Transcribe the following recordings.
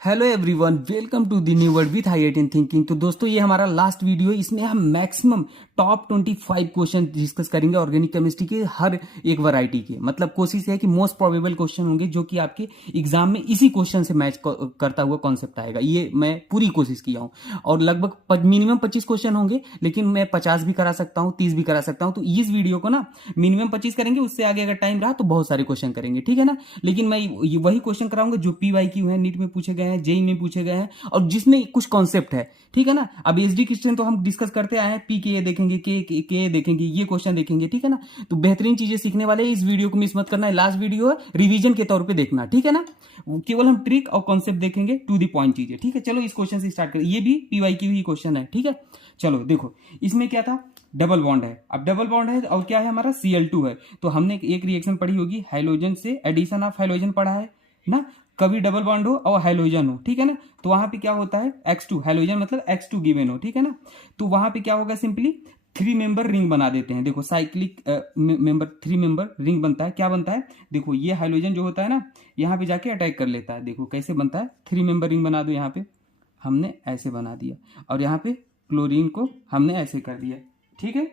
Hello everyone, welcome to the new world with high thinking. तो दोस्तों, ये हमारा लास्ट वीडियो है। इसमें हम मैक्सिमम टॉप 25 क्वेश्चन डिस्कस करेंगे ऑर्गेनिक केमिस्ट्री के हर एक वैरायटी के। मतलब कोशिश है कि मोस्ट प्रोबेबल क्वेश्चन होंगे जो कि आपके एग्जाम में इसी क्वेश्चन से मैच करता हुआ कॉन्सेप्ट आएगा। ये मैं पूरी कोशिश किया हूँ और लगभग मिनिमम 25 क्वेश्चन होंगे, लेकिन मैं 50 भी करा सकता हूँ, 30 भी करा सकता हूँ। तो इस वीडियो को ना मिनिमम 25 करेंगे, उससे आगे अगर टाइम रहा तो बहुत सारे क्वेश्चन करेंगे, ठीक है ना। लेकिन मैं वही क्वेश्चन कराऊंगा जो PYQ है, नीट में पूछे गए हैं, जेई में पूछे गए हैं और जिसमें कुछ कॉन्सेप्ट है, ठीक है ना। अब एसडी क्वेश्चन तो हम डिस्कस करते आए हैं, PK देखेंगे, के देखेंगे, ये क्वेश्चन देखेंगे, ठीक है ना। तो बेहतरीन चीजें सीखने वाले हैं। इस वीडियो को मिस मत करना है, लास्ट वीडियो है, रिवीजन के तौर पे देखना, ठीक है ना। केवल हम ट्रिक और कॉन्सेप्ट देखेंगे, टू द पॉइंट चीजें, ठीक है। चलो इस क्वेश्चन से स्टार्ट करें। ये भी PYQ ही क्वेश्चन है, ठीक है। चलो देखो, इसमें क्या था, डबल बॉन्ड है। अब डबल बॉन्ड है और क्या है हमारा, Cl2 है। तो हमने एक रिएक्शन पढ़ी होगी, हाइड्रोजन से एडिशन ऑफ हाइड्रोजन पढ़ा है ना। कभी डबल बॉन्ड हो और हाइड्रोजन हो, ठीक है ना, तो वहां पे क्या होता है X2, हाइड्रोजन मतलब X2 गिवन हो, ठीक है ना। तो वहां पे क्या होगा, सिंपली 3 मेंबर रिंग बना देते हैं। देखो साइक्लिक मेंबर 3 मेंबर रिंग बनता है। क्या बनता है, देखो ये हाइड्रोजन जो होता है ना, यहाँ पे जाके अटैक कर लेता है। देखो कैसे बनता है, 3 मेंबर रिंग बना दो, यहाँ पे हमने ऐसे बना दिया और यहाँ पे क्लोरीन को हमने ऐसे कर दिया, ठीक है।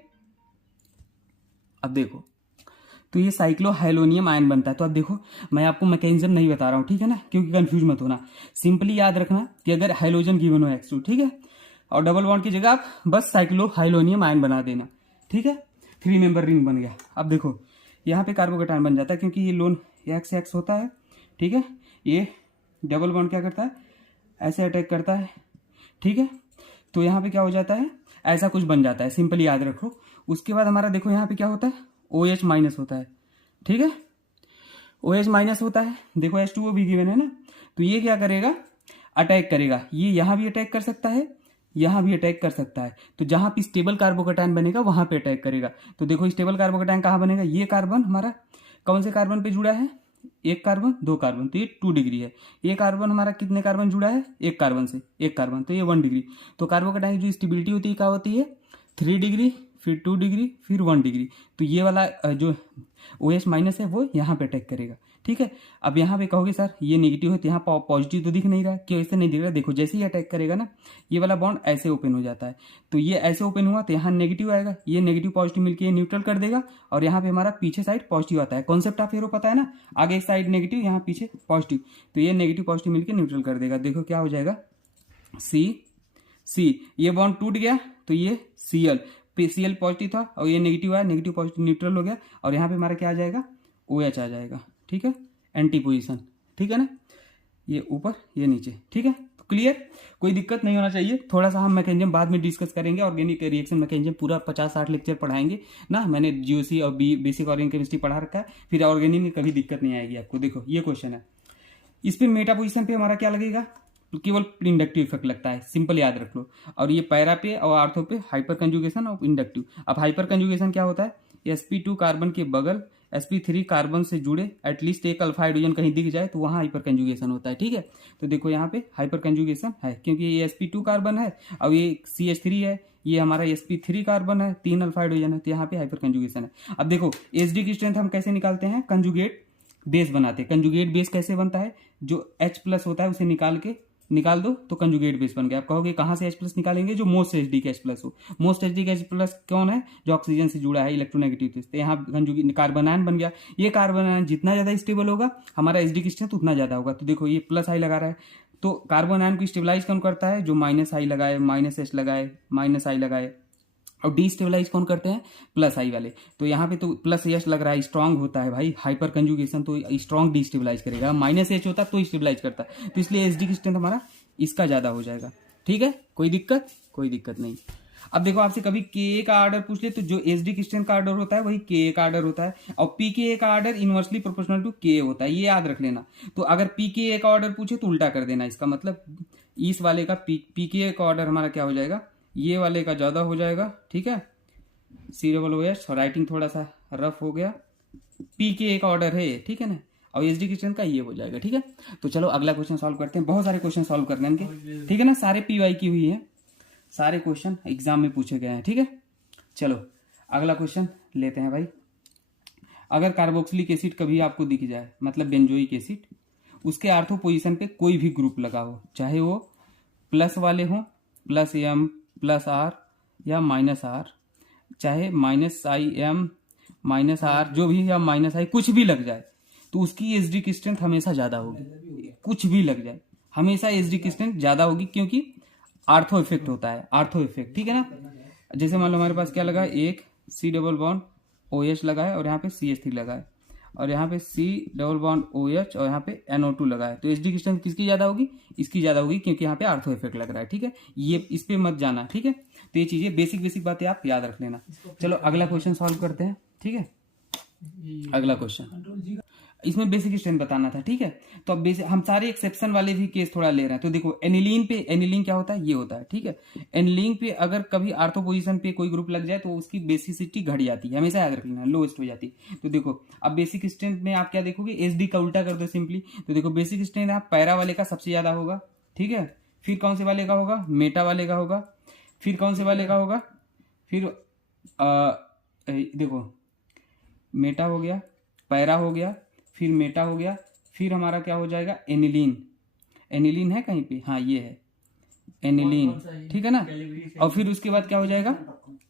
अब देखो, तो ये साइक्लोहाइलोनियम आयन बनता है। तो अब देखो, मैं आपको मैकेनिज्म नहीं बता रहा हूं, ठीक है ना, क्योंकि कंफ्यूज मत होना। सिंपली याद रखना कि अगर हाइड्रोजन गिवन हो X2, ठीक है, और डबल बॉन्ड की जगह आप बस साइक्लोहाइलोनियम आयन बना देना, ठीक है। 3 मेंबर रिंग बन गया। अब देखो यहाँ पे कार्बोकेटायन बन जाता है, क्योंकि ये लोन X होता है, ठीक है। ये डबल बॉन्ड क्या करता है, ऐसे अटैक करता है, ठीक है। तो यहाँ पे क्या हो जाता है, ऐसा कुछ बन जाता है, सिंपली याद रखो। उसके बाद हमारा देखो यहाँ पे क्या होता है, OH माइनस होता है, ठीक है। OH माइनस होता है, देखो H2O भी गिवन है ना। तो ये क्या करेगा, अटैक करेगा। ये यहां भी अटैक कर सकता है, यहां भी अटैक कर सकता है। तो जहां पे स्टेबल कार्बोकेटायन बनेगा वहां पे अटैक करेगा। तो देखो स्टेबल कार्बोकेटायन कहां बनेगा, ये कार्बन हमारा कौन से कार्बन पे जुड़ा है, एक कार्बन, दो कार्बन, तो ये 2 डिग्री है। ये कार्बन हमारा कितने कार्बन जुड़ा है, एक कार्बन से, एक कार्बन, तो ये 1 डिग्री। तो कार्बोकेटायन की जो स्टेबिलिटी होती है क्या होती है, 3 डिग्री, फिर 2 डिग्री, फिर 1 डिग्री। तो ये वाला जो OH माइनस है वो यहाँ पे अटैक करेगा, ठीक है। अब यहाँ पे कहोगे सर ये नेगेटिव है, तो यहाँ पॉजिटिव तो दिख नहीं रहा, क्यों ऐसे नहीं दिख रहा। देखो जैसे ही अटैक करेगा ना, ये वाला बॉन्ड ऐसे ओपन हो जाता है। तो ये ऐसे ओपन हुआ तो यहाँ नेगेटिव आएगा, ये नेगेटिव पॉजिटिव मिलकर ये न्यूट्रल कर देगा और यहाँ पे हमारा पीछे साइड पॉजिटिव आता है। कॉन्सेप्ट आप हेरो पता है ना, आगे एक साइड नेगेटिव, यहाँ पीछे पॉजिटिव, तो ये नेगेटिव पॉजिटिव मिलकर न्यूट्रल कर देगा। देखो क्या हो जाएगा, सी, ये बॉन्ड टूट गया तो ये Cl पॉजिटिव था और ये नेगेटिव आया, नेगेटिव पॉजिटिव न्यूट्रल हो गया और यहाँ पे हमारा क्या आ जाएगा, OH आ जाएगा, ठीक है, एंटी पोजिशन, ठीक है ना। ये ऊपर ये नीचे, ठीक है। तो क्लियर, कोई दिक्कत नहीं होना चाहिए। थोड़ा सा हम मैकेनिज्म बाद में डिस्कस करेंगे, ऑर्गेनिक रिएक्शन मैकेनिज्म पूरा 50-60 लेक्चर पढ़ाएंगे ना। मैंने GOC और बेसिक ऑर्गेनिक केमिस्ट्री पढ़ा रखा है, फिर ऑर्गेनिक में कभी दिक्कत नहीं आएगी आपको। देखो ये क्वेश्चन है, इस पे मेटा पोजिशन पे हमारा क्या लगेगा, तो केवल इंडक्टिव इफेक्ट लगता है, सिंपल याद रख लो। और ये पैरा पे और आर्थो पे हाइपर कंजुगेशन और इंडक्टिव। अब हाइपर कंजुगेशन क्या होता है, sp2 कार्बन के बगल sp3 कार्बन से जुड़े एटलीस्ट एक अल्फा हाइड्रोजन कहीं दिख जाए तो वहां हाइपर कंजुगेशन होता है, ठीक है। तो देखो यहाँ पे हाइपर कंजुगेशन है, क्योंकि ये sp2 कार्बन है और ये CH3 है, ये हमारा sp3 कार्बन है, 3 अल्फा हाइड्रोजन है, तो यहाँ पे हाइपर कंजुगेशन है। अब देखो एसडी की स्ट्रेंथ हम कैसे निकालते हैं, कंजुगेट बेस बनाते हैं। कंजुगेट बेस कैसे बनता है, जो H+ होता है उसे निकाल दो तो कंजुगेट बेस बन गया। आप कहोगे कहां से H+ निकालेंगे, जो मोस्ट एचडी का H+ हो। मोस्ट एचडी का H+ कौन है, जो ऑक्सीजन से जुड़ा है, इलेक्ट्रोनेगेटिव। तो यहाँ कार्बन आयन बन गया। ये कार्बन आयन जितना ज्यादा स्टेबल होगा हमारा एचडी की स्ट्रेंथ उतना ज्यादा होगा। तो देखो ये +I लगा रहा है, तो कार्बन आयन को स्टेबलाइज कौन करता है, जो -I लगाए, -H लगाए, -I लगाए। और डिस्टेबलाइज कौन करते हैं, +I वाले। तो यहाँ पे तो +H लग रहा है, स्ट्रांग होता है भाई, हाइपर कंजुगेशन तो स्ट्रांग डिस्टेबलाइज करेगा। -H होता तो स्टेबलाइज करता है, तो इसलिए एचडी की स्ट्रेंथ हमारा इसका ज्यादा हो जाएगा, ठीक है। कोई दिक्कत नहीं। अब देखो आपसे कभी Ka का आर्डर पूछ ले, तो जो एचडी की स्ट्रेंथ का आर्डर होता है वही Ka का आर्डर होता है, और pKa का order inversely proportional to Ka होता है, ये याद रख लेना। तो अगर pKa का ऑर्डर पूछे तो उल्टा कर देना, इसका मतलब इस वाले का pKa का ऑर्डर हमारा क्या हो जाएगा, ये वाले का ज्यादा हो जाएगा, ठीक है। COOH, राइटिंग थोड़ा सा रफ हो गया, PKa का ऑर्डर है ये, ठीक है ना, और एचडी की स्ट्रेंथ का ये हो जाएगा, ठीक है। तो चलो अगला क्वेश्चन सॉल्व करते हैं। बहुत सारे क्वेश्चन सॉल्व करने हैं इनके, ठीक है ना, सारे PYQ हुई है, सारे क्वेश्चन एग्जाम में पूछे गए हैं, ठीक है। चलो अगला क्वेश्चन लेते हैं भाई। अगर कार्बोक्सिलिक एसिड कभी आपको दिख जाए, मतलब बेंजोइक एसिड, उसके आर्थो पोजीशन पे कोई भी ग्रुप लगा हो, चाहे वो प्लस वाले हों, प्लस एम प्लस आर या माइनस आर, चाहे minus I M minus R जो भी, या माइनस आई कुछ भी लग जाए, तो उसकी एसडी की स्ट्रेंथ हमेशा ज्यादा होगी। कुछ भी लग जाए हमेशा एसडी की स्ट्रेंथ ज्यादा होगी, क्योंकि आर्थो इफेक्ट होता है, आर्थो इफेक्ट, ठीक है ना। जैसे मान लो हमारे पास क्या लगा है, एक C double bond O H लगा है और यहाँ पे सी एच थ्री लगा है, और यहाँ पे C double bond O H और यहाँ पे NO2 लगा है, तो एसडी की स्ट्रेंथ किसकी ज्यादा होगी, इसकी ज्यादा होगी, क्योंकि यहाँ पे आर्थो इफेक्ट लग रहा है, ठीक है। ये इस पे मत जाना, ठीक है। तो ये चीजें बेसिक बेसिक बातें आप याद रख लेना। चलो अगला क्वेश्चन सॉल्व करते हैं, ठीक है। अगला क्वेश्चन, इसमें बेसिक स्ट्रेंथ बताना था, ठीक है। तो अब बेसिक हम सारे एक्सेप्शन वाले भी केस थोड़ा ले रहे हैं। तो देखो एनिलीन पे, एनिलीन क्या होता है, ये होता है, ठीक है। एनिलीन पे अगर कभी आर्थो पोजीशन पे कोई ग्रुप लग जाए तो उसकी बेसिसिटी घट जाती है, हमेशा याद रख लेना, लोएस्ट हो जाती है। तो देखो अब बेसिक स्ट्रेंथ में आप क्या देखोगे, एसडी का उल्टा कर दो सिंपली। तो देखो बेसिक स्ट्रेंथ आप पैरा वाले का सबसे ज्यादा होगा, ठीक है। फिर कौन से वाले का होगा, मेटा वाले का होगा। फिर कौन से वाले का होगा, फिर देखो मेटा हो गया, पैरा हो गया, फिर मेटा हो गया, फिर हमारा क्या हो जाएगा, एनिलीन। एनिलीन है कहीं पे, हाँ ये है एनिलीन, ठीक है ना। और फिर उसके बाद क्या हो जाएगा,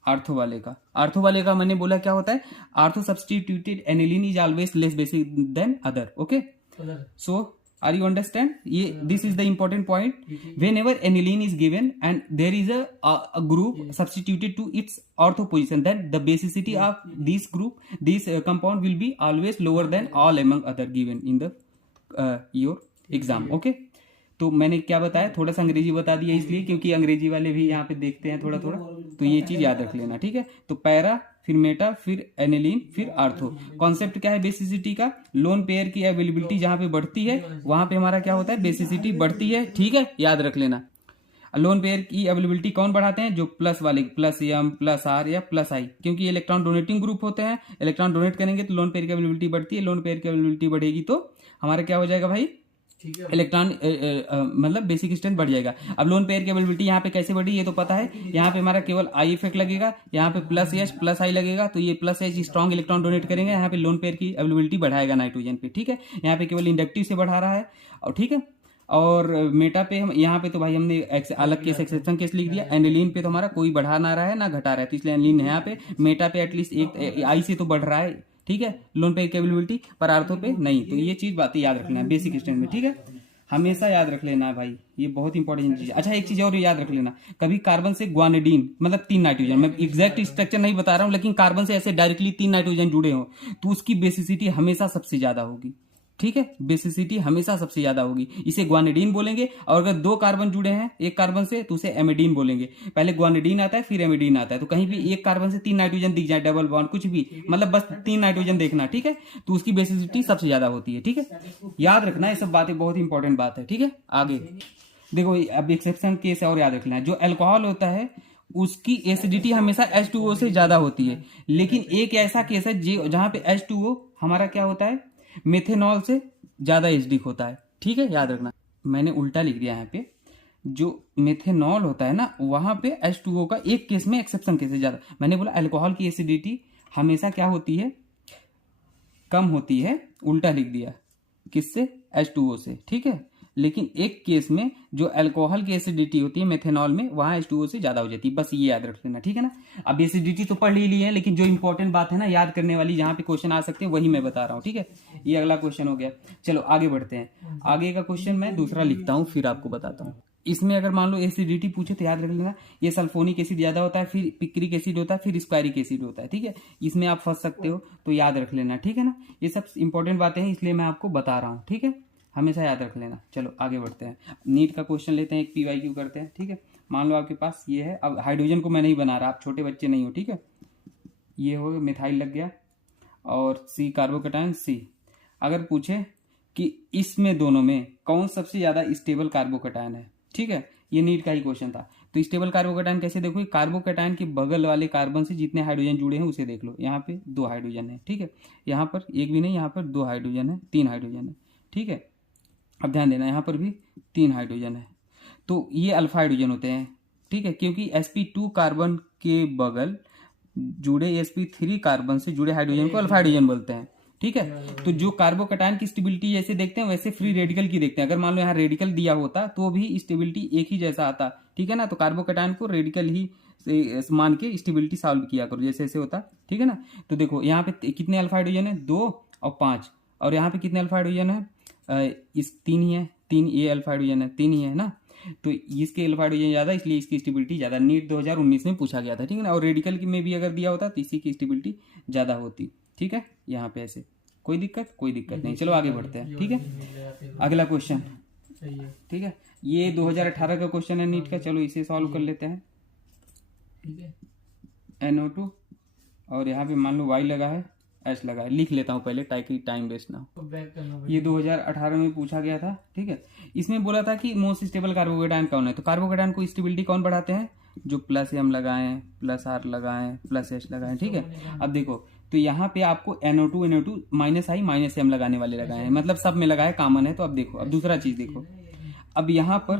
आर्थो वाले का। आर्थो वाले का मैंने बोला क्या होता है, ortho substituted aniline is always less basic than other, okay. So are you understand, ये this is the important point. Whenever aniline is given and there is a group substituted to its ortho position, then the basicity of this group, this compound will be always lower than all among other given in the your exam, okay। तो मैंने क्या बताया, थोड़ा सा अंग्रेजी बता दिया इसलिए क्योंकि अंग्रेजी वाले भी यहाँ पे देखते हैं थोड़ा थोड़ा, तो ये चीज याद रख लेना, ठीक है। तो पैरा, फिर मेटा, फिर एनिलीन, फिर आर्थो। कॉन्सेप्ट क्या है बेसिसिटी का, लोन पेयर की अवेलेबिलिटी जहां पे बढ़ती है वहां पे हमारा क्या होता है, बेसिसिटी बढ़ती है, ठीक है, याद रख लेना। लोन पेयर की अवेलेबिलिटी कौन बढ़ाते हैं, जो प्लस वाले, प्लस एम प्लस आर या प्लस आई, क्योंकि ये इलेक्ट्रॉन डोनेटिंग ग्रुप होते हैं। इलेक्ट्रॉन डोनेट करेंगे तो लोन पेयर की अवेलेबिलिटी बढ़ती है, लोन पेयर की अवेलेबिलिटी बढ़ेगी तो हमारा क्या हो जाएगा भाई, इलेक्ट्रॉन मतलब बेसिक स्ट्रेंथ बढ़ जाएगा। अब लोन पेयर की अवेलेबिलिटी यहाँ पे कैसे बढ़ी ये तो पता है, यहाँ पे हमारा केवल आई इफेक्ट लगेगा, यहाँ पे प्लस एच प्लस आई लगेगा, तो ये plus H strong electron donate करेंगे, यहाँ पे लोन पेयर की अवेलेबिलिटी बढ़ाएगा नाइट्रोजन पे, ठीक है। यहाँ पे केवल इंडक्टिव से बढ़ा रहा है, और ठीक है। और मेटा पे हम यहाँ पे तो भाई हमने अलग केस एक्सेप्शन केस लिख दिया। एनिलीन पे तो हमारा कोई बढ़ा ना रहा है ना घटा रहा है, तो इसलिए एनिलीन है यहाँ पे। मेटा पे एटलीस्ट एक आई से तो बढ़ रहा है, ठीक है, लोन पेयर की अवेलेबिलिटी, पर आर्थो पे नहीं। तो ये चीज बातें याद रखना है बेसिक स्ट्रेंथ में, ठीक है, हमेशा याद रख लेना है भाई, ये बहुत इंपॉर्टेंट चीज है। अच्छा एक चीज और याद रख लेना, कभी कार्बन से ग्वानिडीन मतलब 3 नाइट्रोजन, मैं एग्जैक्ट स्ट्रक्चर नहीं बता रहा हूं, लेकिन कार्बन से ऐसे डायरेक्टली 3 नाइट्रोजन जुड़े हो तो उसकी बेसिसिटी हमेशा सबसे ज्यादा होगी, ठीक है, बेसिसिटी हमेशा सबसे ज्यादा होगी, इसे ग्वानिडीन बोलेंगे। और अगर 2 कार्बन जुड़े हैं एक कार्बन से तो उसे एमिडीन बोलेंगे। पहले ग्वानिडीन आता है फिर एमिडीन आता है, तो कहीं भी एक कार्बन से 3 नाइट्रोजन दिख जाए, डबल बॉन्ड कुछ भी, मतलब बस 3 नाइट्रोजन देखना, ठीक है, तो उसकी बेसिसिटी सबसे ज्यादा होती है, ठीक है, याद रखना, ये सब बातें बहुत इंपॉर्टेंट बात है, ठीक है। आगे देखो अब एक्सेप्शन केस और याद रखना है, जो अल्कोहल होता है उसकी एसिडिटी हमेशा H2O से ज्यादा होती है, लेकिन एक ऐसा केस है जहां पे H2O हमारा क्या होता है, मेथेनॉल से ज्यादा एसिडिक होता है, ठीक है, याद रखना। मैंने उल्टा लिख दिया यहाँ पे, जो मेथेनॉल होता है ना वहां पे H2O का एक केस में एक्सेप्शन केस है ज्यादा। मैंने बोला अल्कोहल की एसिडिटी हमेशा क्या होती है, कम होती है, उल्टा लिख दिया, किससे, H2O से, ठीक है। लेकिन एक केस में जो अल्कोहल की एसिडिटी होती है मेथेनॉल में, वहां H2O से ज्यादा हो जाती है, बस ये याद रख लेना, ठीक है ना। अब एसिडिटी तो पढ़ ही ली है, लेकिन जो इंपॉर्टेंट बात है ना याद करने वाली, जहां पे क्वेश्चन आ सकते हैं वही मैं बता रहा हूँ, ठीक है। ये अगला क्वेश्चन हो गया। चलो आगे बढ़ते हैं, आगे का क्वेश्चन मैं दूसरा लिखता हूँ फिर आपको बताता हूँ। इसमें अगर मान लो एसिडिटी पूछे तो याद रख लेना, ये सल्फोनिक एसिड ज्यादा होता है, फिर पिक्रिक एसिड होता है, फिर स्क्वायरिक एसिड होता है, ठीक है, इसमें आप फंस सकते हो, तो याद रख लेना, ठीक है ना। ये सब इंपॉर्टेंट बातें हैं इसलिए मैं आपको बता रहा हूँ, ठीक है, हमेशा याद रख लेना। चलो आगे बढ़ते हैं, नीट का क्वेश्चन लेते हैं, एक PYQ करते हैं, ठीक है। मान लो आपके पास ये है, अब हाइड्रोजन को मैं नहीं बना रहा, आप छोटे बच्चे नहीं हो, ठीक है। ये हो मिथाइल लग गया, और C कार्बोकैटायन C। अगर पूछे कि इसमें दोनों में कौन सबसे ज्यादा स्टेबल कार्बोकैटायन है, ठीक है, ये नीट का ही क्वेश्चन था। तो स्टेबल कार्बोकैटायन कैसे देखो, कार्बोकैटायन के बगल वाले कार्बन से जितने हाइड्रोजन जुड़े हैं उसे देख लो। यहाँ पे 2 हाइड्रोजन है, ठीक है, यहाँ पर एक भी नहीं, यहाँ पर 2 हाइड्रोजन है, 3 हाइड्रोजन है, ठीक है। अब ध्यान देना, यहाँ पर भी 3 हाइड्रोजन है, तो ये अल्फा हाइड्रोजन होते हैं, ठीक है, क्योंकि sp2 कार्बन के बगल जुड़े sp3 कार्बन से जुड़े हाइड्रोजन को अल्फा हाइड्रोजन बोलते हैं। ठीक है। तो जो कार्बोकैटायन की स्टेबिलिटी जैसे देखते हैं वैसे फ्री रेडिकल की देखते हैं। अगर मान लो यहाँ रेडिकल दिया होता तो भी स्टेबिलिटी एक ही जैसा आता, ठीक है ना। तो कार्बोकैटायन को रेडिकल ही मान के स्टेबिलिटी सॉल्व किया करो जैसे ऐसे होता, ठीक है ना। तो देखो यहाँ पे कितने अल्फा हाइड्रोजन है, 2 और 5, और यहाँ पे कितने अल्फा हाइड्रोजन है, इस 3 ही है, 3 ये अल्फा हाइड्रोजन है, 3 ही है ना। तो इसके अल्फा हाइड्रोजन ज्यादा इसलिए इसकी स्टेबिलिटी ज्यादा। नीट 2019 में पूछा गया था, ठीक है ना। और रेडिकल में भी अगर दिया होता तो इसी की स्टेबिलिटी ज्यादा होती, ठीक है। यहाँ पे ऐसे कोई दिक्कत नहीं। चलो आगे बढ़ते हैं, ठीक है। अगला क्वेश्चन, ठीक है, ये 2018 का क्वेश्चन है नीट का। चलो इसे सॉल्व कर लेते हैं। NO2 और यहाँ पे मान लो Y लगा है, H लगा है। लिख लेता हूँ पहले ताकि टाइम वेस्ट ना हो। ये 2018 में पूछा गया था, ठीक है। इसमें बोला था कि मोस्ट स्टेबल कार्बोकैटायन कौन है। तो कार्बोकैटायन को स्टेबिलिटी कौन बढ़ाते हैं, जो प्लस M लगाएं, प्लस R लगाएं, प्लस H लगाएं, ठीक है। अब देखो तो यहाँ पे आपको NO2 minus I minus M लगाने वाले लगाए हैं, मतलब सब में लगाए, कॉमन है। तो अब देखो, अब दूसरा चीज देखो, अब यहाँ पर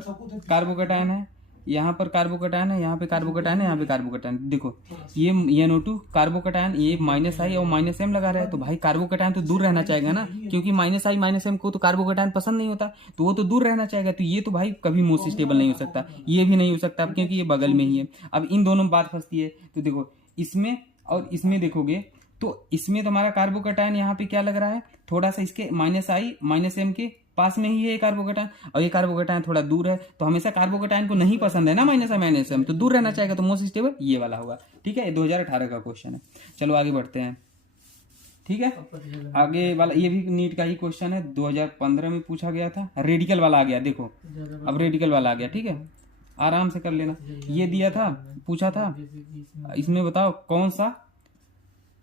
कार्बोकैटायन है, यहाँ पर कार्बोकैटायन है, यहाँ पे कार्बोकैटायन है, यहाँ पे कार्बोकैटायन। देखो ये NO2 कार्बोकैटायन, ये माइनस I और माइनस M लगा रहा है। तो भाई कार्बोकैटायन तो दूर रहना चाहेगा ना, क्योंकि माइनस I माइनस M को तो कार्बोकैटायन पसंद नहीं होता, तो वो तो दूर रहना चाहेगा। तो ये तो भाई कभी मोस्ट स्टेबल नहीं हो सकता, ये भी नहीं हो सकता क्योंकि ये बगल में ही है। अब इन दोनों में बात फंसती है। तो देखो इसमें और इसमें देखोगे तो इसमें तो हमारा कार्बोकैटायन यहाँ पे क्या लग रहा है, थोड़ा सा इसके माइनस I माइनस M के पास में ही है कार्बोकैटायन, और ये कार्बोकैटायन थोड़ा दूर है। तो हमेशा कार्बोकैटायन को नहीं पसंद है ना माइनस I माइनस M, तो दूर रहना चाहेगा, तो मोस्ट स्टेबल ये वाला होगा, ठीक है। 2018 का क्वेश्चन है। चलो आगे बढ़ते हैं, ठीक है। आगे वाला ये भी नीट का ही क्वेश्चन है, 2015 में पूछा गया था। रेडिकल वाला आ गया, देखो अब रेडिकल वाला आ गया, ठीक है। आराम से कर लेना। ये दिया था, पूछा था, इसमें बताओ कौन सा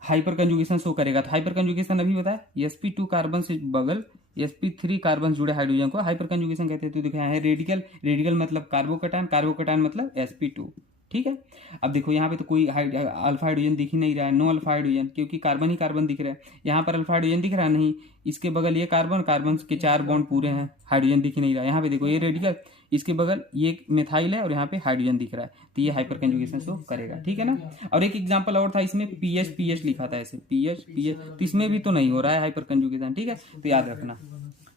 हाइपर कंजुगेशन शो करेगा। तो हाइपर कंजुगेशन अभी बताया, sp2 कार्बन से बगल sp3 कार्बन जुड़े हाइड्रोजन को हाइपर कंजुगेशन कहते हैं। तो देखो यहाँ है रेडिकल मतलब कार्बोकैटायन मतलब sp2, ठीक है। अब देखो यहाँ पे तो कोई अल्फा हाइड्रोजन दिख ही नहीं रहा है, नो अल्फा हाइड्रोजन, क्योंकि कार्बन ही कार्बन दिख रहा है। यहाँ पर अल्फा हाइड्रोजन दिख रहा नहीं, इसके बगल ये कार्बन के 4 बॉन्ड पूरे हैं, हाइड्रोजन दिख ही नहीं रहा। यहाँ पे देखो ये रेडिकल, इसके बगल ये मिथाइल है और यहाँ पे हाइड्रोजन दिख रहा है, तो ये हाइपर कंजुगेशन शो करेगा, ठीक है ना। और एक एग्जांपल और था, इसमें पीएच लिखा था ऐसे, पीएच, तो इसमें भी तो नहीं हो रहा है हाइपर कंजुगेशन, ठीक है, तो याद रखना।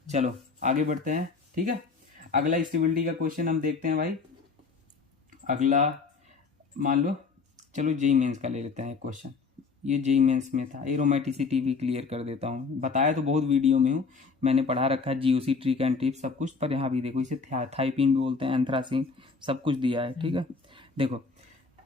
चलो आगे बढ़ते हैं, ठीक है। अगला स्टेबिलिटी का क्वेश्चन हम देखते हैं भाई। अगला मान लो, चलो जेई मेंस का ले लेते हैं क्वेश्चन। ये जेई मेंस में था, एरोमेटिसिटी भी क्लियर कर देता हूँ। बताया तो बहुत वीडियो में हूँ, मैंने पढ़ा रखा है जीओसी ट्रिक एंड टिप्स सब कुछ, पर यहाँ भी देखो इसे थाइपिन भी बोलते हैं, एंथ्रासिन, सब कुछ दिया है, ठीक है। देखो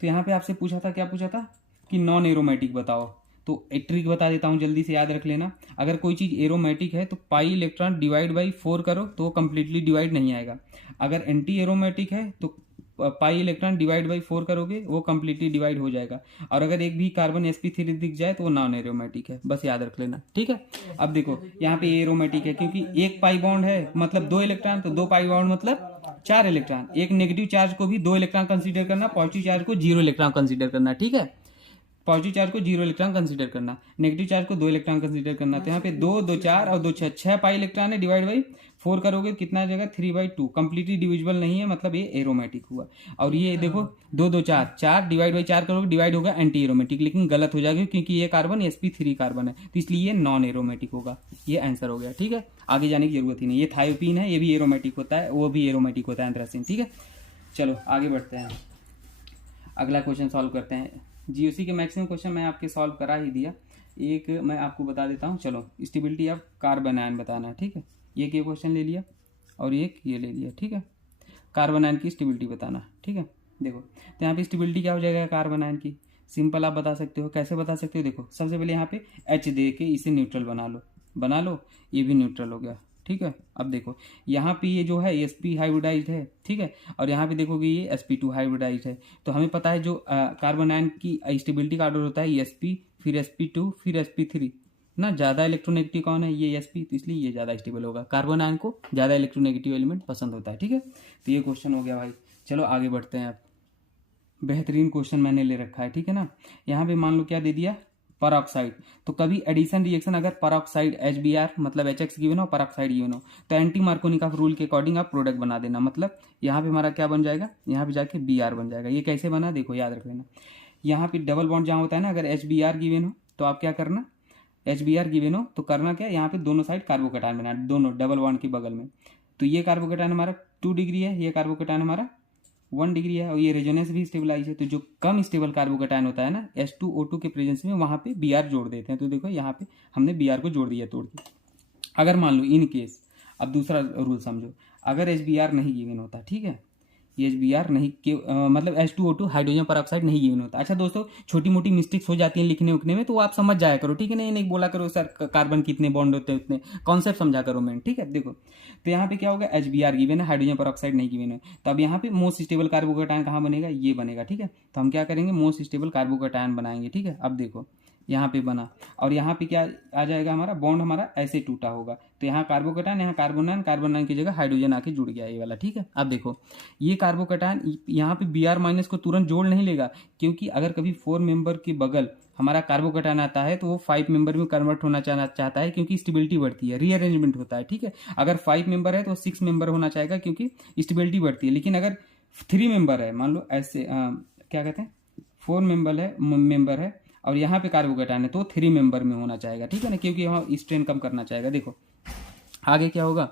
तो यहाँ पे आपसे पूछा था, क्या पूछा था कि नॉन एरोमेटिक बताओ। तो एक ट्रिक बता देता हूँ, जल्दी से याद रख लेना। अगर कोई चीज़ एरोमेटिक है तो पाई इलेक्ट्रॉन डिवाइड बाई 4 करो तो वो कंप्लीटली डिवाइड नहीं आएगा। अगर एंटी एरोमेटिक है तो पाई इलेक्ट्रॉन डिवाइड बाई 4 करोगे वो कंप्लीटली डिवाइड हो जाएगा। और अगर एक भी कार्बन sp3 दिख जाए तो वो नॉन एरोमेटिक है, बस याद रख लेना, ठीक है। अब देखो यहाँ पे एरोमेटिक है क्योंकि एक पाई बॉन्ड है मतलब 2 इलेक्ट्रॉन, तो 2 पाई बॉन्ड मतलब 4 इलेक्ट्रॉन। एक नेगेटिव चार्ज को भी 2 इलेक्ट्रॉन कंसीडर करना, पॉजिटिव चार्ज को 0 इलेक्ट्रॉन कंसीडर करना, ठीक है। पॉजिटिव चार्ज को 0 इलेक्ट्रॉन कंसीडर करना, नेगेटिव चार्ज को 2 इलेक्ट्रॉन कंसीडर करना। तो यहाँ पे 2 2 4 और 2 6 पाई इलेक्ट्रॉन है, डिवाइड बाई 4 करोगे कितना जगह 3/2, कंप्लीटली डिविजिबल नहीं है, मतलब ये एरोमेटिक हुआ। और ये देखो 2 2 4 डिवाइड बाई 4 करोगे, डिवाइड होगा एंटी एरोमेटिक, लेकिन गलत हो जाएगा क्योंकि ये कार्बन sp3 कार्बन है, तो इसलिए ये नॉन एरोमेटिक होगा। ये आंसर हो गया, ठीक है। आगे जाने की जरूरत ही नहीं। ये थायोपीन है, ये भी एरोमेटिक होता है, वो भी एरोमेटिक होता है, एंथ्रासिन, ठीक है। चलो आगे बढ़ते हैं, अगला क्वेश्चन सॉल्व करते हैं। जीओसी के मैक्सिमम क्वेश्चन मैं आपके सॉल्व करा ही दिया, एक मैं आपको बता देता हूँ। चलो स्टेबिलिटी ऑफ कार्बन आयन बताना है, ठीक है। ये क्वेश्चन ले लिया और एक ये ले लिया, ठीक है। कार्बन आयन की स्टेबिलिटी बताना, ठीक है। देखो तो यहाँ पे स्टेबिलिटी क्या हो जाएगा कार्बन आयन की, सिंपल आप बता सकते हो। कैसे बता सकते हो, देखो सबसे पहले यहाँ पे H दे के इसे न्यूट्रल बना लो, ये भी न्यूट्रल हो गया, ठीक है। अब देखो यहाँ पे ये जो है sp हाइब्रिडाइज्ड है, ठीक है, और यहाँ पे देखोगे ये sp2 हाइब्रिडाइज्ड है। तो हमें पता है जो कार्बन आयन की स्टेबिलिटी का ऑर्डर होता है sp, फिर sp2, फिर sp3 ना। ज्यादा इलेक्ट्रोनेगेटिव कौन है, ये sp, तो इसलिए ये ज्यादा स्टेबल होगा। कार्बन आयन को ज्यादा इलेक्ट्रोनेगेटिव एलिमेंट पसंद होता है, ठीक है। तो ये क्वेश्चन हो गया भाई। चलो आगे बढ़ते हैं। अब बेहतरीन क्वेश्चन मैंने ले रखा है, ठीक है ना। यहाँ पे मान लो क्या दे दिया, परऑक्साइड। तो कभी एडिशन रिएक्शन अगर परऑक्साइड HBr मतलब HX गिवन हो, परऑक्साइड गिवन हो, तो एंटी मार्कोनिकॉफ रूल के अकॉर्डिंग आप प्रोडक्ट बना देना। मतलब यहाँ पे हमारा क्या बन जाएगा, यहाँ पे जाके Br बन जाएगा। ये कैसे बना, देखो याद रख लेना। यहाँ पे डबल बॉन्ड जहाँ होता है ना, अगर HBr गिवन हो तो आप क्या करना, HBr गिवन हो तो करना क्या है, यहाँ पे दोनों साइड कार्बोकैटायन बना, दोनों डबल बॉन्ड के बगल में। तो ये कार्बोकैटायन हमारा 2 डिग्री है, ये कार्बोकैटायन हमारा 1 डिग्री है, और ये रेजोनेंस भी स्टेबलाइज है। तो जो कम स्टेबल कार्बोकैटायन होता है ना H2O2 के प्रेजेंस में, वहाँ पे Br जोड़ देते हैं। तो देखो यहाँ पे हमने Br को जोड़ दिया तोड़ के। अगर मान लो इन केस, अब दूसरा रूल समझो, अगर HBr नहीं गिवन होता, ठीक है, ये HBr नहीं मतलब H2O2 हाइड्रोजन पर ऑक्साइड नहीं गिवन होता। अच्छा दोस्तों, छोटी मोटी मिस्टेक्स हो जाती हैं लिखने उखने में, तो आप समझ जाया करो, ठीक है। नहीं नहीं बोला करो सर कार्बन कितने बॉन्ड होते हैं उतने, कॉन्सेप्ट समझा करो मैं, ठीक है। देखो तो यहाँ पे क्या होगा, HBr गिवन है, हाइड्रोजन पर ऑक्साइड नहीं गिवन है। तो अब यहाँ पे मोस्ट स्टेबल कार्बोकैटायन कहाँ बनेगा, ये बनेगा, ठीक है। तो हम क्या करेंगे, मोस्ट स्टेबल कार्बोकैटायन बनाएंगे, ठीक है। अब देखो यहाँ पे बना, और यहाँ पे क्या आ जाएगा, हमारा बॉन्ड हमारा ऐसे टूटा होगा। तो यहाँ कार्बोकैटायन, यहाँ कार्बन 9 की जगह हाइड्रोजन आके जुड़ गया, ये वाला, ठीक है। अब देखो ये कार्बोकैटायन यहाँ पे Br- को तुरंत जोड़ नहीं लेगा, क्योंकि अगर कभी 4 मेंबर के बगल हमारा कार्बोकैटायन आता है तो वो 5 मेंबर में कन्वर्ट होना चाहता है, क्योंकि स्टेबिलिटी बढ़ती है, रीअरेंजमेंट होता है, ठीक है। अगर 5 मेंबर है तो 6 मेंबर होना चाहेगा, क्योंकि स्टेबिलिटी बढ़ती है। लेकिन अगर 3 मेंबर है, मान लो ऐसे क्या कहते हैं, 4 मेंबर है और यहाँ पे कार्बोकैटायन है, तो 3 मेंबर में होना चाहेगा, ठीक है ना, क्योंकि यहाँ स्ट्रेन कम करना चाहेगा। देखो आगे क्या होगा,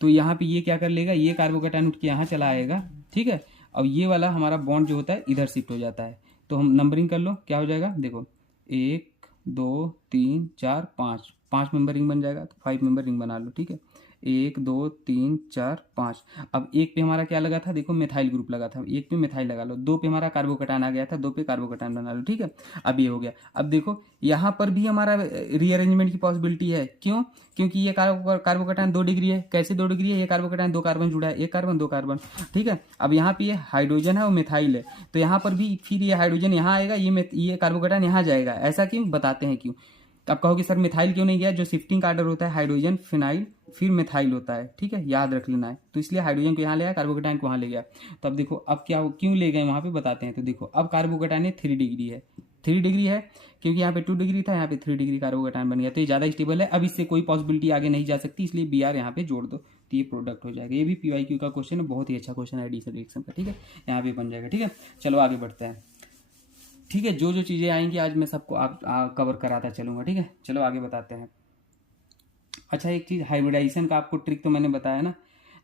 तो यहाँ पे ये क्या कर लेगा, ये कार्बोकैटायन उठ के यहाँ चला आएगा, ठीक है। अब ये वाला हमारा बॉन्ड जो होता है इधर शिफ्ट हो जाता है। तो हम नंबरिंग कर लो, क्या हो जाएगा, देखो 1 2 3 4 5 मेंबर रिंग बन जाएगा। तो 5 मेंबर रिंग बना लो, ठीक है। 1 2 3 4 5। अब एक पे हमारा क्या लगा था, देखो मिथाइल ग्रुप लगा था, एक पे मिथाइल लगा लो। 2 पे हमारा कार्बोकैटायन आ गया था, 2 पे कार्बोकैटायन बना लो, ठीक है। अब ये हो गया। अब देखो यहाँ पर भी हमारा रीअरेंजमेंट की पॉसिबिलिटी है, क्यों, क्योंकि ये कार्बोकैटायन 2 डिग्री है। कैसे 2 डिग्री है, ये कार्बोकैटायन 2 कार्बन जुड़ा है, 1 कार्बन 2 कार्बन, ठीक है। अब यहाँ पे ये हाइड्रोजन है और मिथाइल है, तो यहाँ पर भी फिर ये हाइड्रोजन यहाँ आएगा, ये कार्बोकैटायन यहाँ जाएगा। ऐसा क्यों, बताते हैं क्यों। अब कहोगे सर मिथाइल क्यों नहीं गया, जो शिफ्टिंग का ऑर्डर होता है हाइड्रोजन फिनाइल फिर मिथाइल होता है, ठीक है, याद रख लेना है। तो इसलिए हाइड्रोजन को यहाँ ले आया, कार्बोकैटायन को वहाँ ले गया। तो अब देखो अब क्या क्यों ले गए वहाँ पे बताते हैं। तो देखो अब कार्बोकैटायन 3 डिग्री है, 3 डिग्री है, क्योंकि यहाँ पे 2 डिग्री था, यहाँ पे 3 डिग्री कार्बोकैटायन बन गया। तो ये ज़्यादा स्टेबल है, अब इससे कोई पॉसिबिलिटी आगे नहीं जा सकती, इसलिए Br यहाँ पे जोड़ दो, तो ये प्रोडक्ट हो जाएगा। ये भी PYQ का क्वेश्चन है, बहुत ही अच्छा क्वेश्चन है एडिशन रिएक्शन का, ठीक है, यहाँ पे बन जाएगा, ठीक है। चलो आगे बढ़ते हैं, ठीक है। जो जो चीज़ें आएंगी आज मैं सबको कवर कराता चलूँगा, ठीक है। चलो आगे बताते हैं। अच्छा एक चीज़, हाइब्रिडाइजेशन का आपको ट्रिक तो मैंने बताया ना।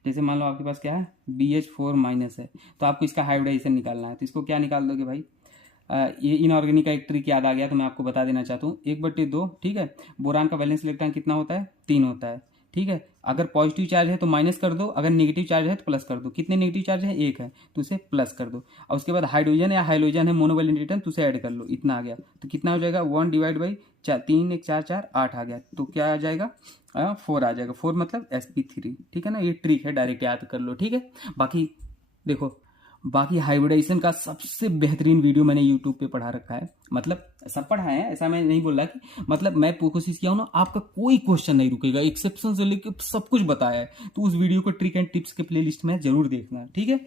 जैसे मान लो आपके पास क्या है, BH4- है, तो आपको इसका हाइब्रिडाइजेशन निकालना है। तो इसको क्या निकाल दोगे भाई, ये इनऑर्गेनिक का एक ट्रिक याद आ गया, तो मैं आपको बता देना चाहता हूँ। 1/2, ठीक है। बोरान का वैलेंस इलेक्ट्रॉन कितना होता है, 3 होता है, ठीक है। अगर पॉजिटिव चार्ज है तो माइनस कर दो, अगर नेगेटिव चार्ज है तो प्लस कर दो। कितने नेगेटिव चार्ज है, 1 है, तो उसे प्लस कर दो। और उसके बाद हाइड्रोजन या हाइलोजन है मोनोवैलेंट रिटर्न, तो उसे ऐड कर लो, इतना आ गया। तो कितना हो जाएगा, 1 डिवाइड बाई 3 1 4 4 8 आ गया। तो क्या आ जाएगा, 4 आ जाएगा। 4 मतलब sp3, ठीक है ना। ये ट्रिक है, डायरेक्ट याद कर लो, ठीक है। बाकी देखो, बाकी हाइब्रिडाइजेशन का सबसे बेहतरीन वीडियो मैंने यूट्यूब पे पढ़ा रखा है, मतलब सब पढ़ाए हैं, ऐसा मैं नहीं बोल रहा कि, मतलब मैं कोशिश किया हूँ ना, आपका कोई क्वेश्चन नहीं रुकेगा, एक्सेप्शन से लेकर सब कुछ बताया है। तो उस वीडियो को ट्रिक एंड टिप्स के प्लेलिस्ट में जरूर देखना, ठीक है।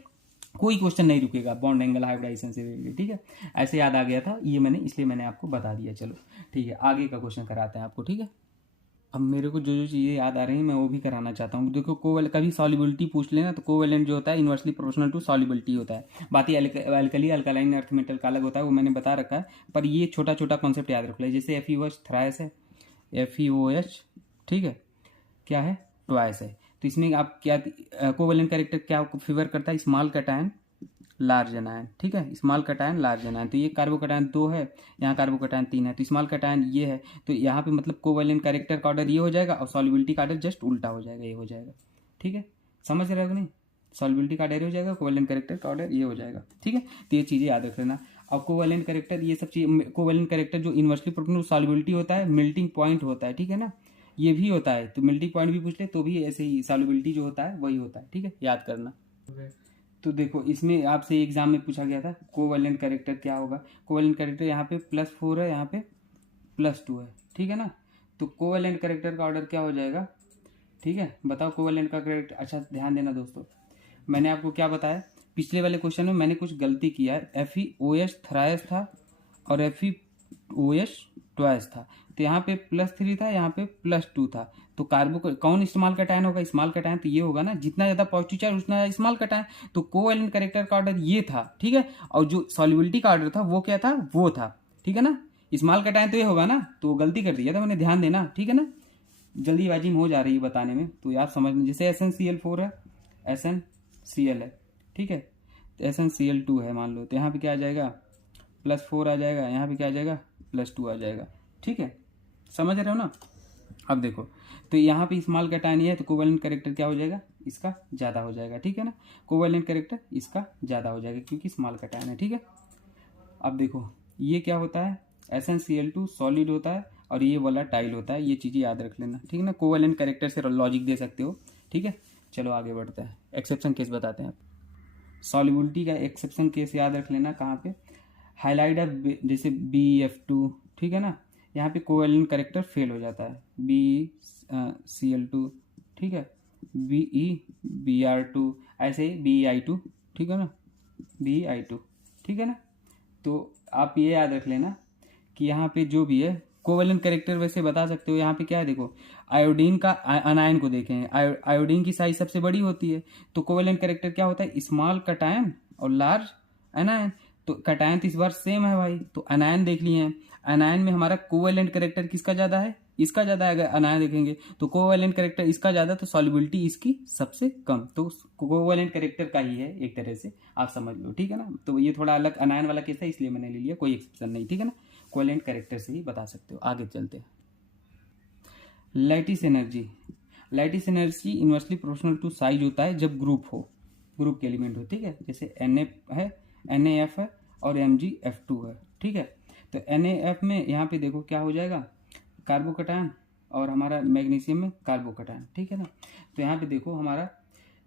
कोई क्वेश्चन नहीं रुकेगा बॉन्ड एंगल हाइब्रिडाइजेशन से रिलेटेड, ठीक है। ऐसे याद आ गया था ये मैंने, इसलिए मैंने आपको बता दिया। चलो ठीक है, आगे का क्वेश्चन कराते हैं आपको, ठीक है। अब मेरे को जो जो चीज़ें याद आ रही हैं मैं वो भी कराना चाहता हूँ। देखो कभी सॉल्युबिलिटी पूछ लेना, तो कोवेलेंट जो होता है इन्वर्सली प्रोपोर्शनल टू सॉल्युबिलिटी होता है। बाकी अल्कली अल्कलाइन अर्थ मेटल का अलग होता है, वो मैंने बता रखा है, पर ये छोटा छोटा कॉन्सेप्ट याद रख ले। जैसे FeOH थ्राइस है, FeOH, ठीक है, क्या है, ट्वाइस है। तो इसमें आप क्या कोवेलेंट कैरेक्टर क्या फेवर करता है, स्मॉल कैटायन लार्ज एनायन, ठीक है, स्मॉल कैटायन लार्ज एनायन। तो ये कार्बोकैटायन 2 है, यहाँ कार्बोकैटायन 3 है, तो स्मॉल कैटायन ये है। तो यहाँ पे मतलब कोवेलेंट कैरेक्टर का ऑर्डर ये हो जाएगा और सॉल्युबिलिटी का ऑर्डर जस्ट उल्टा हो जाएगा, ये हो जाएगा, ठीक है। समझ रहे हो नहीं, सॉल्युबिलिटी का ऑर्डर हो जाएगा, कोवेलेंट कैरेक्टर का ऑर्डर ये हो जाएगा, ठीक है। तो ये चीज़ें याद रख लेना। और कोवेलेंट कैरेक्टर, ये सब चीज़, कोवेलेंट कैरेक्टर जो इन्वर्सली प्रोपोर्शनल सॉल्युबिलिटी होता है, मेल्टिंग पॉइंट होता है, ठीक है ना, ये भी होता है। तो मेल्टिंग पॉइंट भी पूछ ले तो भी ऐसे ही सॉल्युबिलिटी जो होता है वही होता है, ठीक है, याद करना। तो देखो इसमें आपसे एग्जाम में पूछा गया था कोवेलेंट कैरेक्टर क्या होगा। कोवेलेंट कैरेक्टर यहाँ पे +4 है, यहाँ पे +2 है, ठीक है ना। तो कोवेलेंट कैरेक्टर का ऑर्डर क्या हो जाएगा, ठीक है, बताओ कोवेलेंट का कैरेक्टर। अच्छा ध्यान देना दोस्तों, मैंने आपको क्या बताया, पिछले वाले क्वेश्चन में मैंने कुछ गलती किया है। FeOH थ्राइस था और FeOH ट्वाइस था, तो यहाँ पे +3 था, यहाँ पे +2 था। तो कार्बो कौन स्मॉल कैटायन होगा, स्मॉल कैटायन तो ये होगा ना, जितना ज्यादा पॉजिटिव चार्ज उतना ज्यादा स्मॉल कैटायन। तो कोवेलेंट कैरेक्टर का ऑर्डर ये था, ठीक है। और जो सॉल्युबिलिटी का ऑर्डर था वो क्या था, वो था, ठीक है ना, स्मॉल कटाएं तो ये होगा ना, तो गलती कर दिया था मैंने, ध्यान देना, ठीक है ना, जल्दीबाजी में हो जा रही है बताने में, तो आप समझ लें। जैसे SnCl4 है, SnCl है, ठीक है, तो SnCl2 है मान लो, तो यहाँ पे क्या आ जाएगा, +4 आ जाएगा, यहाँ पे क्या आ जाएगा, +2 आ जाएगा, ठीक है, समझ रहे हो ना। अब देखो, तो यहाँ पे स्मॉल कैटायन है, तो कोवेलेंट कैरेक्टर क्या हो जाएगा, इसका ज़्यादा हो जाएगा, ठीक है ना, कोवेलेंट कैरेक्टर इसका ज़्यादा हो जाएगा क्योंकि स्मॉल कैटायन है, ठीक है। अब देखो ये क्या होता है, SnCl2 सॉलिड होता है और ये वाला टाइल होता है, ये चीज़ें याद रख लेना, ठीक है ना, कोवेलेंट कैरेक्टर से लॉजिक दे सकते हो, ठीक है। चलो आगे बढ़ते हैं, एक्सेप्शन केस बताते हैं। सॉल्युबिलिटी का एक्सेप्शन केस याद रख लेना, कहाँ पे, हाईलाइट जैसे BF2, ठीक है ना, यहाँ पे कोवेलेंट कैरेक्टर फेल हो जाता है, BeCl2, ठीक है, BeBr2, ऐसे ही BeI2, ठीक है ना, BeI2, ठीक है ना। तो आप ये याद रख लेना कि यहाँ पे जो भी है कोवेलेंट कैरेक्टर वैसे बता सकते हो। यहाँ पे क्या है, देखो आयोडीन का अनायन को देखें, आयोडीन की साइज सबसे बड़ी होती है, तो कोवेलेंट कैरेक्टर क्या होता है, स्मॉल कटायन और लार्ज अनायन। तो कटायन तो इस बार सेम है भाई, तो अनायन देख लिए हैं, अनायन में हमारा कोवेलेंट कैरेक्टर किसका ज्यादा है, इसका ज्यादा है। अगर अनायन देखेंगे तो कोवेलेंट कैरेक्टर इसका ज्यादा, तो सॉल्युबिलिटी इसकी सबसे कम, तो कोवेलेंट कैरेक्टर का ही है एक तरह से, आप समझ लो, ठीक है ना। तो ये थोड़ा अलग अनायन वाला केस है, इसलिए मैंने ले लिया, कोई एक्सेप्शन नहीं, ठीक है ना, कोवेलेंट कैरेक्टर से ही बता सकते हो। आगे चलते हैं, lattice energy. Lattice energy inversely proportional to size होता है जब ग्रुप हो, ग्रुप के एलिमेंट हो, ठीक है, जैसे Na है, NaF है और MgF2 है, ठीक है। तो NaF में यहाँ पे देखो क्या हो जाएगा, कार्बोकटायन, और हमारा मैग्नीशियम में कार्बोकटायन, ठीक है ना। तो यहाँ पे देखो हमारा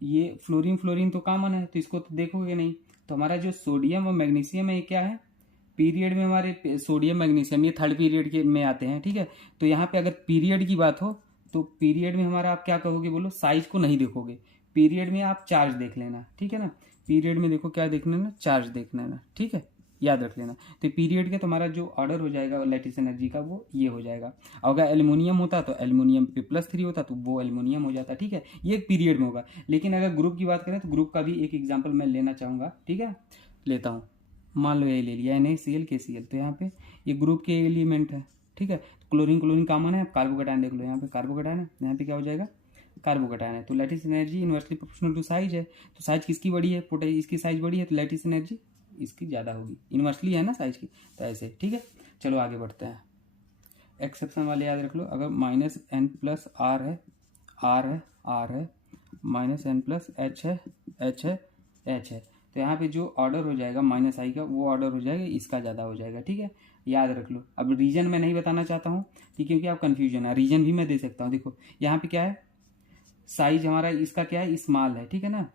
ये फ्लोरीन तो कॉमन है, तो इसको तो देखोगे नहीं, तो हमारा जो सोडियम और मैग्नीशियम है ये क्या है, पीरियड में हमारे सोडियम मैग्नीशियम ये थर्ड पीरियड के में आते हैं, ठीक है। तो यहाँ पे अगर पीरियड की बात हो तो पीरियड में हमारा आप क्या कहोगे, बोलो, साइज को नहीं देखोगे, पीरियड में आप चार्ज देख लेना, ठीक है ना, पीरियड में देखो क्या देखना है ना, चार्ज देखना है ना, ठीक है, याद रख लेना। तो पीरियड के तुम्हारा जो ऑर्डर हो जाएगा लैटिस एनर्जी का वो ये हो जाएगा। अगर एल्युमिनियम होता तो एल्युमिनियम पे +3 होता तो वो एल्युमिनियम हो जाता, ठीक है, ये एक पीरियड में होगा। लेकिन अगर ग्रुप की बात करें तो ग्रुप का भी एक एग्जाम्पल मैं लेना चाहूँगा, ठीक है, लेता हूँ। मान लो ये ले लिया NaCl KCl, तो यहाँ पे ये ग्रुप के एलिमेंट है, ठीक है, क्लोरीन कॉमन है, कार्बोकटायन देख लो, यहाँ पे कार्बोकटायन है, यहाँ पे क्या हो जाएगा, कार्बोकटायन है। तो lattice energy inversely proportional to size है, तो साइज किसकी बड़ी है, पोटेशियम इसकी साइज बड़ी है, तो लैटिस एनर्जी इसकी ज़्यादा होगी, इनवर्सली है ना साइज की, तो ऐसे, ठीक है। चलो आगे बढ़ते हैं, एक्सेप्शन वाले याद रख लो, अगर -n+r है, r है, r है, -n+h है, h है, h है, तो यहाँ पे जो ऑर्डर हो जाएगा -i का वो ऑर्डर हो जाएगा इसका ज़्यादा हो जाएगा, ठीक है, याद रख लो। अब रीजन मैं नहीं बताना चाहता हूँ, ठीक, क्योंकि आप कन्फ्यूजन है, रीजन भी मैं दे सकता हूँ। देखो यहाँ पे क्या है, साइज हमारा इसका क्या है, स्मॉल है, ठीक है ना।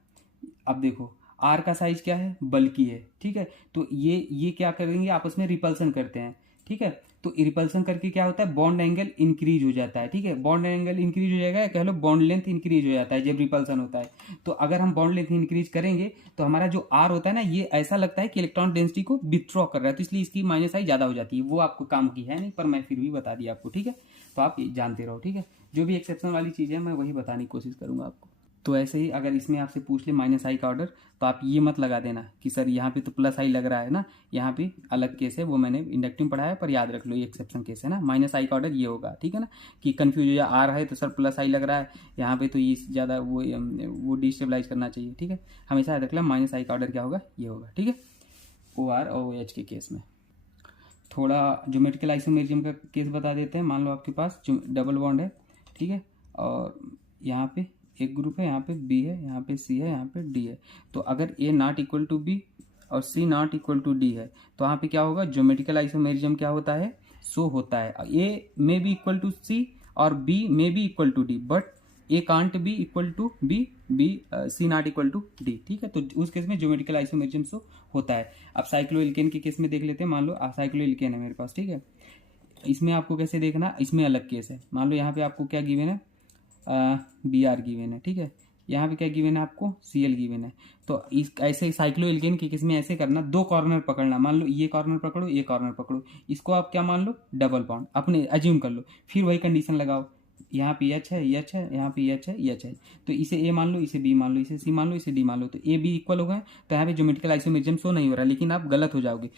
अब देखो आर का साइज क्या है, बल्कि है, ठीक है, तो ये क्या करेंगे, आपस में रिपल्सन करते हैं, ठीक है। तो रिपल्सन करके क्या होता है, बॉन्ड एंगल इंक्रीज हो जाता है, ठीक है, बॉन्ड एंगल इंक्रीज हो जाएगा, कह लो बॉन्ड लेंथ इंक्रीज हो जाता है जब रिपल्सन होता है। तो अगर हम बॉन्ड लेंथ इंक्रीज करेंगे तो हमारा जो आर होता है ना, ये ऐसा लगता है कि इलेक्ट्रॉन डेंसिटी को विथड्रॉ कर रहा है, तो इसलिए इसकी -i ज्यादा हो जाती है। वो आपको काम की है नहीं, पर मैं फिर भी बता दिया आपको, ठीक है, तो आप जानते रहो, ठीक है। जो भी एक्सेप्शन वाली चीज़ है मैं वही बताने की कोशिश करूंगा आपको। तो ऐसे ही अगर इसमें आपसे पूछ ले -i का ऑर्डर, तो आप ये मत लगा देना कि सर यहाँ पे तो +i लग रहा है ना, यहाँ पे अलग केस है, वो मैंने इंडक्टिव में पढ़ाया, पर याद रख लो ये एक्सेप्शन केस है ना, -i का ऑर्डर ये होगा, ठीक है ना, कि कंफ्यूज हो जाए, आ रहा है तो सर +i लग रहा है यहाँ पे, तो ये ज़्यादा वो डिस्टेबलाइज करना चाहिए, ठीक है, हमेशा याद रख लें -i का ऑर्डर क्या होगा, ये होगा, ठीक है। OR और OH के केस में थोड़ा ज्योमेट्रिकल आइसोमेरिज्म का केस बता देते हैं। मान लो आपके पास डबल बॉन्ड है, ठीक है, और यहाँ पे एक ग्रुप है, यहाँ पे B है, यहाँ पे C है, यहाँ पे D है। तो अगर A not equal to B और C not equal to D है, तो यहाँ पे क्या होगा, ज्योमेट्रिकल आइसोमेरिज्म क्या होता है, शो होता है। A में बी इक्वल टू C और B में be equal to D, but A can't be equal to B, C not equal to D, ठीक है। तो उस केस में ज्योमेट्रिकल आइसोमेरिज्म शो होता है। अब साइक्लोइल्केन के केस में देख लेते हैं। मान लो साइक्लोइल्केन है मेरे पास, ठीक है, इसमें आपको कैसे देखना, इसमें अलग केस है। मान लो यहाँ पे आपको क्या गिवन है, Br गिवन है, ठीक है, यहाँ पे क्या गिवन है आपको, Cl गिवन है। तो इस ऐसे साइक्लोइल्केन के केस में ऐसे करना, दो कॉर्नर पकड़ना, मान लो ये कॉर्नर पकड़ो, ये कॉर्नर पकड़ो, इसको आप क्या मान लो, डबल बॉन्ड अपने अज्यूम कर लो, फिर वही कंडीशन लगाओ, यहाँ पे एच है, एच है, यहाँ पे एच है, एच है, तो इसे ए मान लो, इसे बी मान लो, इसे सी मान लो, इसे डी मान लो, तो ए बी इक्वल हो गए। तो यहाँ पे ज्योमेट्रिकल आइसोमेरिज्म शो नहीं हो रहा है, लेकिन आप गलत हो जाओगे।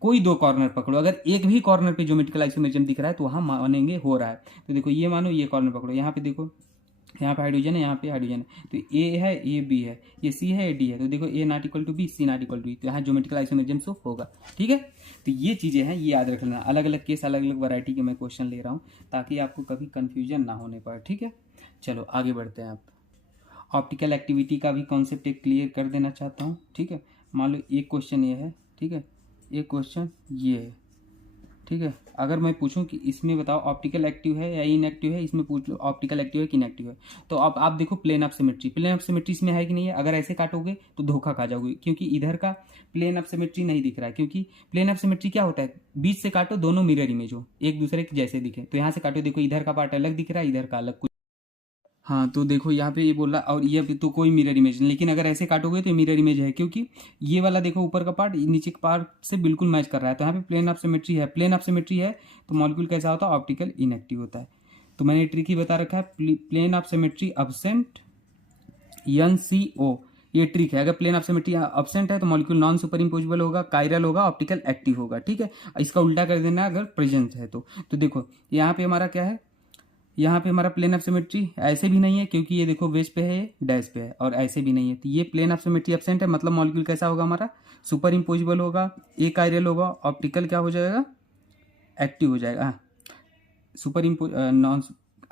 कोई दो कॉर्नर पकड़ो, अगर एक भी कॉर्नर पे ज्योमेट्रिकल आइसोमेरिज्म दिख रहा है तो वहाँ मानेंगे हो रहा है। तो देखो ये मानो, ये कॉर्नर पकड़ो, यहाँ पे देखो, यहाँ पे हाइड्रोजन है, यहाँ पे हाइड्रोजन है, तो ए है, ये बी है, ये सी है, ये डी है, तो देखो A not equal to B, C not equal to B, तो यहाँ ज्योमेट्रिकल आइसोमेरिज्म शो होगा। ठीक है, तो ये चीजें हैं, ये याद रख लेना। अलग अलग केस, अलग अलग वैरायटी के मैं क्वेश्चन ले रहा हूँ ताकि आपको कभी कंफ्यूजन ना होने पाए। ठीक है, चलो आगे बढ़ते हैं। आप ऑप्टिकल एक्टिविटी का भी कॉन्सेप्ट एक क्लियर कर देना चाहता हूँ। ठीक है, मान लो एक क्वेश्चन ये है, ठीक है, एक क्वेश्चन ये है। ठीक है, अगर मैं पूछूं कि इसमें बताओ ऑप्टिकल एक्टिव है या इनएक्टिव है, इसमें पूछ लो ऑप्टिकल एक्टिव है कि इनएक्टिव है, तो अब आप देखो plane of symmetry, plane of symmetry इसमें है कि नहीं है। अगर ऐसे काटोगे तो धोखा खा जाओगे, क्योंकि इधर का प्लेन ऑफ सिमेट्री नहीं दिख रहा है। क्योंकि प्लेन ऑफ सिमेट्री क्या होता है, बीच से काटो, दोनों मिरर इमेज हो, एक दूसरे के जैसे दिखे। तो यहाँ से काटो, देखो इधर का पार्ट अलग दिख रहा है, इधर का अलग कुछ। हाँ, तो देखो यहाँ पे ये बोल रहा, और ये तो कोई मिरर इमेज नहीं, लेकिन अगर ऐसे काटोगे तो मिरर इमेज है, क्योंकि ये वाला देखो ऊपर का पार्ट नीचे के पार्ट से बिल्कुल मैच कर रहा है। तो यहाँ पे प्लेन ऑफ सिमेट्री है, प्लेन ऑफ सिमेट्री है तो मॉलिक्यूल कैसा होता है, ऑप्टिकल इनएक्टिव होता है। तो मैंने ट्रिक ही बता रखा है, plane of symmetry absent, NCO, ये ट्रिक है। अगर प्लेन ऑफ सिमेट्री अब्सेंट है तो मॉलिक्यूल नॉन सुपर इम्पोजिबल होगा, कायरल होगा, ऑप्टिकल एक्टिव होगा। ठीक है, इसका उल्टा कर देना अगर प्रेजेंट है तो देखो यहाँ पे हमारा क्या है, यहाँ पे हमारा प्लेन ऑफ सिमेट्री ऐसे भी नहीं है, क्योंकि ये देखो वेज पे है, डैश पे है, और ऐसे भी नहीं है, तो ये प्लेन ऑफ सिमेट्री एब्सेंट है। मतलब मॉलिक्यूल कैसा होगा हमारा, सुपर इम्पोजिबल होगा, ए कायरल होगा, ऑप्टिकल क्या हो जाएगा, एक्टिव हो जाएगा। Superimposable non,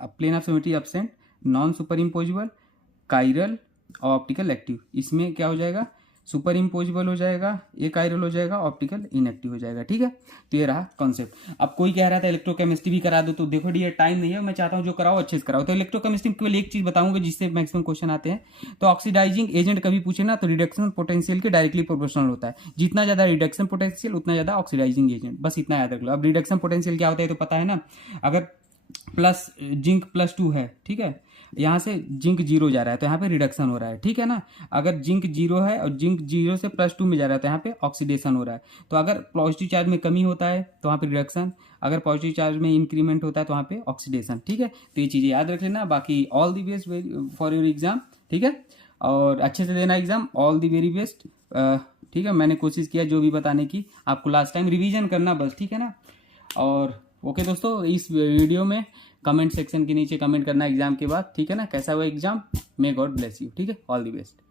plane of symmetry absent, non superimposable, chiral और ऑप्टिकल एक्टिव। इसमें क्या हो जाएगा, सुपर इम्पोजिबल हो जाएगा, ए कायरल हो जाएगा, ऑप्टिकल इनएक्टिव हो जाएगा। ठीक है, तो ये रहा कॉन्सेप्ट। अब कोई कह रहा था इलेक्ट्रोकेमिस्ट्री भी करा दो, तो देखो डियर टाइम नहीं है, मैं चाहता हूँ जो कराओ अच्छे से कराओ। तो इलेक्ट्रोकेमिस्ट्री में केवल एक चीज बताऊंगा जिससे मैक्सिमम क्वेश्चन आते हैं। तो ऑक्सीडाइजिंग एजेंट कभी पूछे ना तो रिडक्शन पोटेंशियल के डायरेक्टली प्रोपोर्शनल होता है। जितना ज्यादा रिडक्शन पोटेंशियल उतना ज्यादा ऑक्सीडाइजिंग एजेंट, बस इतना याद रख लो। अब रिडक्शन पोटेंशियल क्या होता है तो पता है ना, अगर प्लस जिंक +2 है, ठीक है, यहाँ से जिंक 0 जा रहा है तो यहाँ पे रिडक्शन हो रहा है। ठीक है ना, अगर जिंक 0 है और जिंक 0 से +2 में जा रहा है तो यहाँ पे ऑक्सीडेशन हो रहा है। तो अगर पॉजिटिव चार्ज में कमी होता है तो वहाँ पे रिडक्शन, अगर पॉजिटिव चार्ज में इंक्रीमेंट होता है तो वहाँ पे ऑक्सीडेशन। ठीक है, तो ये चीज़ें याद रख लेना। बाकी all the best for your exam. ठीक है, और अच्छे से देना exam, all the very best. ठीक है, मैंने कोशिश किया जो भी बताने की, आपको लास्ट टाइम रिवीजन करना बस। ठीक है ना, और ओके दोस्तों, इस वीडियो में कमेंट सेक्शन के नीचे कमेंट करना एग्जाम के बाद। ठीक है ना, कैसा हुआ exam, may God bless you. ठीक है, ऑल द बेस्ट।